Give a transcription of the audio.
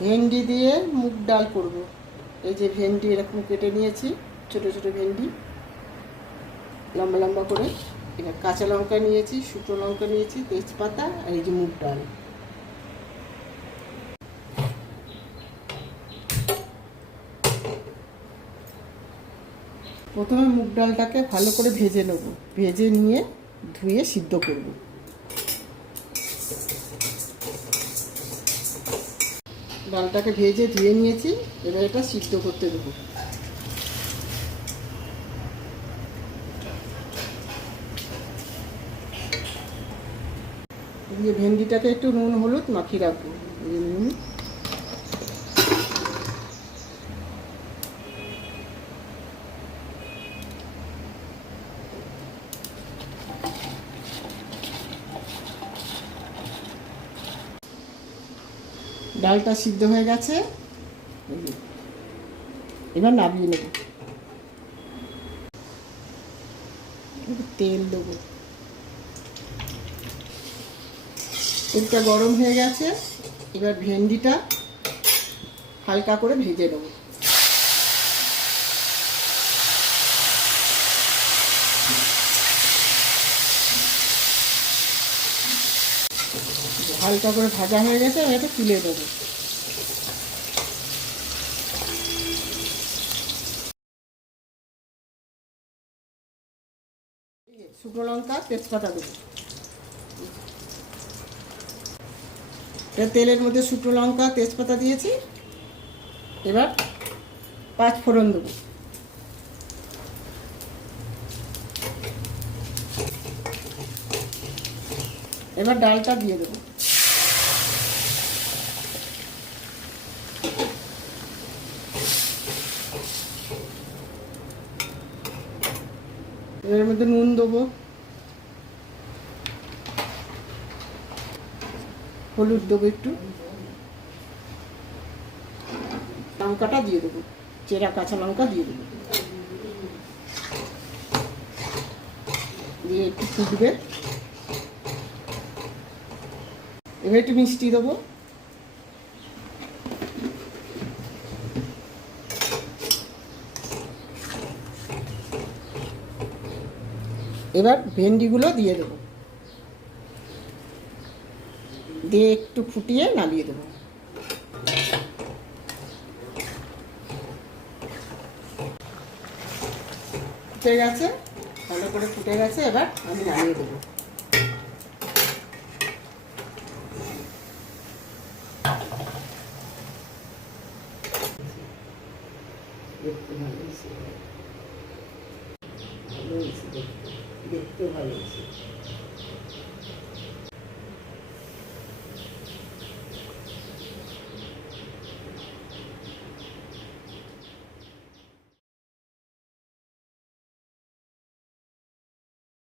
ভেন্ডি দিয়ে মুগ ডাল করব। এই যে ভেন্ডি এরকম কেটে নিয়েছি, ছোট ছোট ভেন্ডি লম্বা লম্বা করে। এবার কাঁচা লঙ্কা নিয়েছি, শুকনো লঙ্কা নিয়েছি, তেজপাতা, আর এই যে মুগ ডাল। প্রথমে মুগ ডালটাকে ভালো করে ভেজে নেব, ভেজে নিয়ে ধুয়ে সিদ্ধ করব। ডালটাকে ভেজে ধুয়ে নিয়েছি, এবার এটা সিদ্ধ করতে দেবো। দিয়ে ভেন্ডিটাকে একটু নুন হলুদ মাখিয়ে রাখবো। নুন, ডালটা সিদ্ধ হয়ে গেছে, এবার নামিয়ে নেব। তেল দেবো, তেলটা গরম হয়ে গেছে, এবার ভেন্ডিটা হালকা করে ভেজে নেব। হালকা করে ভাজা হয়ে গেছে, আমি এটা তুলে দেবো। শুকনো লঙ্কা তেজপাতা দেবো। তেলের মধ্যে শুকনো লঙ্কা তেজপাতা দিয়েছি, এবার 5 ফোড়ন দেবো। এবার ডালটা দিয়ে দেবো। এর মধ্যে নুন দেবো, হলুদ দেবো একটু, লঙ্কাটা দিয়ে দেবো, চেরা কাঁচা লঙ্কা দিয়ে দেবো, দিয়ে একটু ফুটবে। এবার একটু মিষ্টি দেবো, এবার ভেন্ডিগুলো দিয়ে দেবো, দিয়ে একটু ফুটিয়ে নামিয়ে দেবো। ফুটে গেছে, ভালো করে ফুটে গেছে, এবার আমি নামিয়ে দেবো। দেখতে ভালো হয়েছে, ভালো হয়েছে, দেখতে ভালো হয়েছে।